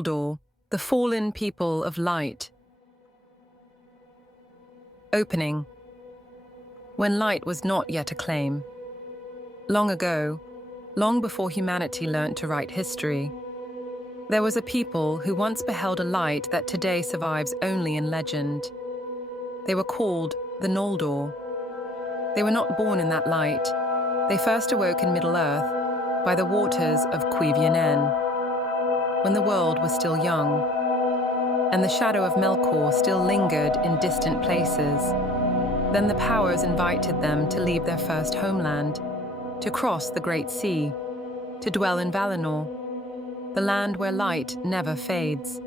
Noldor, the fallen people of light. Opening. When light was not yet a claim. Long ago, long before humanity learnt to write history, there was a people who once beheld a light that today survives only in legend. They were called the Noldor. They were not born in that light. They first awoke in Middle-earth by the waters of Cuiviénen, when the world was still young, and the shadow of Melkor still lingered in distant places. Then the powers invited them to leave their first homeland, to cross the great sea, to dwell in Valinor, the land where light never fades.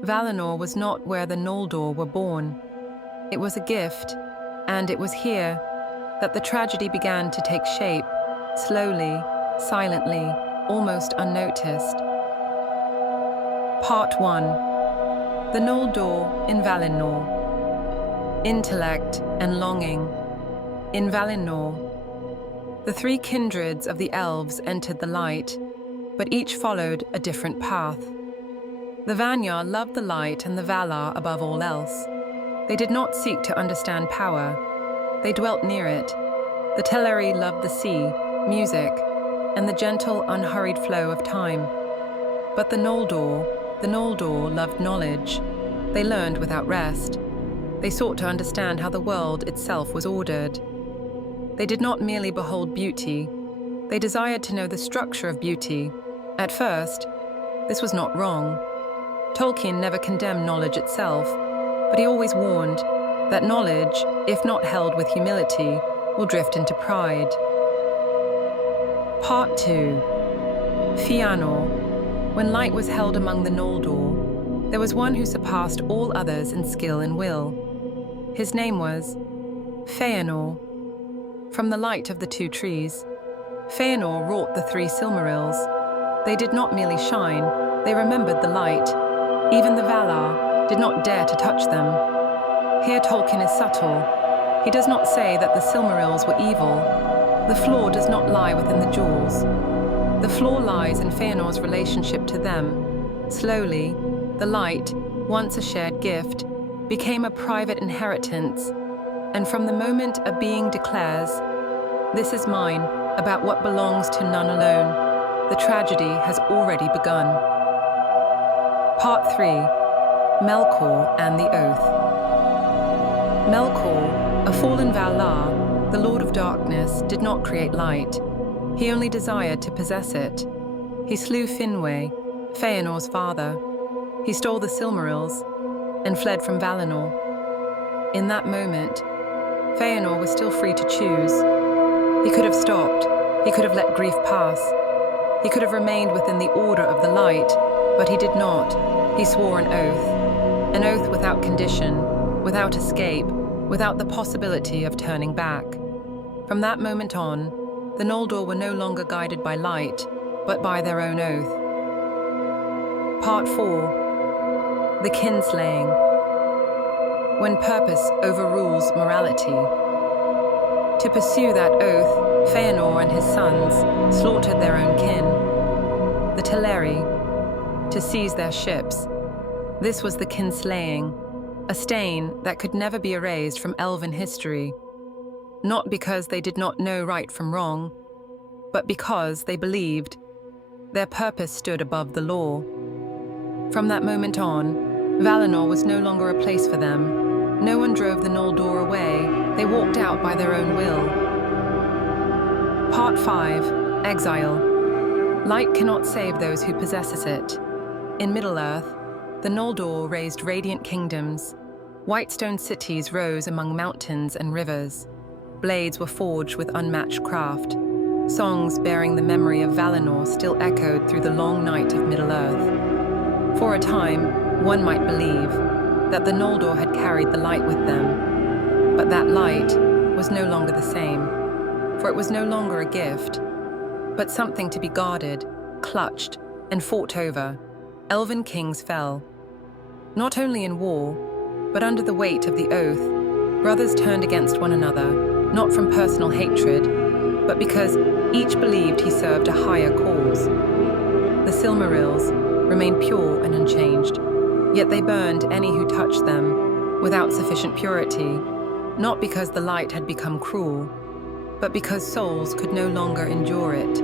Valinor was not where the Noldor were born. It was a gift, and it was here that the tragedy began to take shape, slowly, silently, almost unnoticed. Part 1. The Noldor in Valinor. Intellect and longing. In Valinor, the three kindreds of the Elves entered the light, but each followed a different path. The Vanir loved the light and the Valar above all else. They did not seek to understand power. They dwelt near it. The Teleri loved the sea, music, and the gentle, unhurried flow of time. But the Noldor loved knowledge. They learned without rest. They sought to understand how the world itself was ordered. They did not merely behold beauty. They desired to know the structure of beauty. At first, this was not wrong. Tolkien never condemned knowledge itself, but he always warned that knowledge, if not held with humility, will drift into pride. Part 2. Feanor. When light was held among the Noldor, there was one who surpassed all others in skill and will. His name was Feanor. From the light of the two trees, Feanor wrought the three Silmarils. They did not merely shine, they remembered the light. Even the Valar did not dare to touch them. Here Tolkien is subtle. He does not say that the Silmarils were evil. The flaw does not lie within the jewels. The flaw lies in Feanor's relationship to them. Slowly, the light, once a shared gift, became a private inheritance, and from the moment a being declares, "This is mine," about what belongs to none alone, the tragedy has already begun. Part 3. Melkor and the Oath. Melkor, a fallen Valar, the Lord of Darkness, did not create light. He only desired to possess it. He slew Finwë, Feanor's father. He stole the Silmarils and fled from Valinor. In that moment, Feanor was still free to choose. He could have stopped. He could have let grief pass. He could have remained within the order of the light, but he did not. He swore an oath without condition, without escape, without the possibility of turning back. From that moment on, the Noldor were no longer guided by light, but by their own oath. Part 4. The Kinslaying. When purpose overrules morality. To pursue that oath, Feanor and his sons slaughtered their own kin, the Teleri, to seize their ships. This was the kinslaying, a stain that could never be erased from elven history, not because they did not know right from wrong, but because they believed their purpose stood above the law. From that moment on, Valinor was no longer a place for them. No one drove the Noldor away. They walked out by their own will. Part 5. Exile. Light cannot save those who possesses it. In Middle-earth, the Noldor raised radiant kingdoms. White stone cities rose among mountains and rivers. Blades were forged with unmatched craft. Songs bearing the memory of Valinor still echoed through the long night of Middle-earth. For a time, one might believe that the Noldor had carried the light with them. But that light was no longer the same, for it was no longer a gift, but something to be guarded, clutched, and fought over. Elven kings fell. Not only in war, but under the weight of the oath, brothers turned against one another, not from personal hatred, but because each believed he served a higher cause. The Silmarils, remained pure and unchanged, yet they burned any who touched them without sufficient purity, not because the light had become cruel, but because souls could no longer endure it.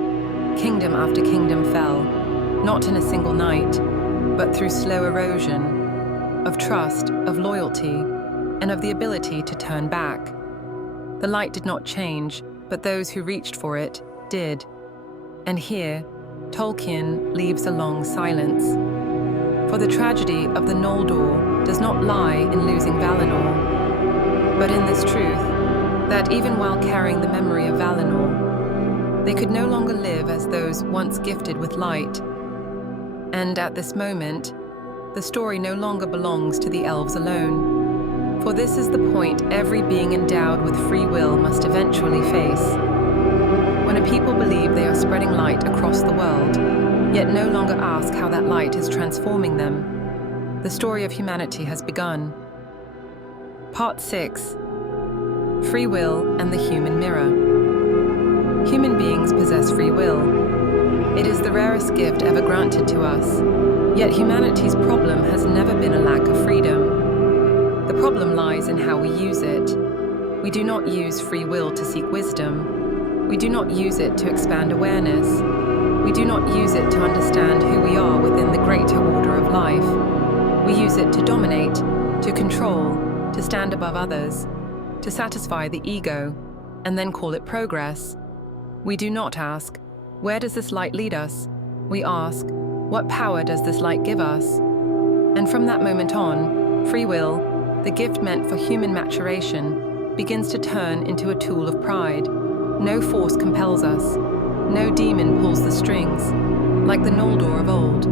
Kingdom after kingdom fell, not in a single night, but through slow erosion of trust, of loyalty, and of the ability to turn back. The light did not change, but those who reached for it did. And here, Tolkien leaves a long silence. For the tragedy of the Noldor does not lie in losing Valinor, but in this truth, that even while carrying the memory of Valinor, they could no longer live as those once gifted with light. And at this moment, the story no longer belongs to the elves alone. For this is the point every being endowed with free will must eventually face. When a people believe they are spreading light across the world, yet no longer ask how that light is transforming them, the story of humanity has begun. Part 6. Free Will and the Human Mirror. Human beings possess free will. It is the rarest gift ever granted to us, yet humanity's problem has never been a lack of freedom. The problem lies in how we use it. We do not use free will to seek wisdom. We do not use it to expand awareness. We do not use it to understand who we are within the greater order of life. We use it to dominate, to control, to stand above others, to satisfy the ego, and then call it progress. We do not ask, where does this light lead us? We ask, what power does this light give us? And from that moment on, free will, the gift meant for human maturation, begins to turn into a tool of pride. No force compels us. No demon pulls the strings. Like the Noldor of old,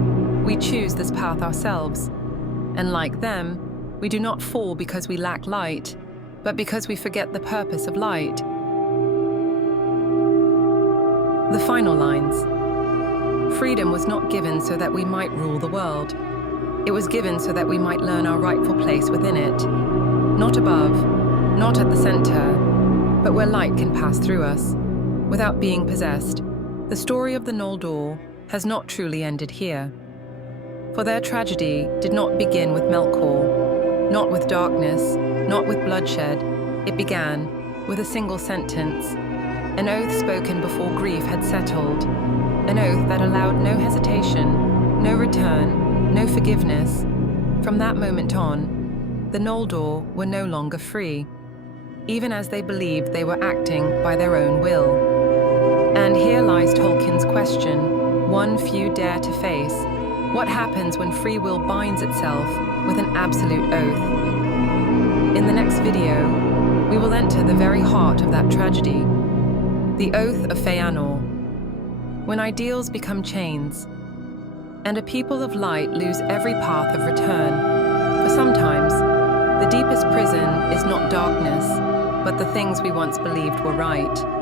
we choose this path ourselves. And like them, we do not fall because we lack light, but because we forget the purpose of light. The final lines. Freedom was not given so that we might rule the world. It was given so that we might learn our rightful place within it. Not above, not at the center, but where light can pass through us, without being possessed. The story of the Noldor has not truly ended here. For their tragedy did not begin with Melkor, not with darkness, not with bloodshed. It began with a single sentence, an oath spoken before grief had settled, an oath that allowed no hesitation, no return, no forgiveness. From that moment on, the Noldor were no longer free, even as they believed they were acting by their own will. And here lies Tolkien's question, one few dare to face. What happens when free will binds itself with an absolute oath? In the next video, we will enter the very heart of that tragedy, the oath of Feanor. When ideals become chains, and a people of light lose every path of return. For sometimes, the deepest prison is not darkness, but the things we once believed were right.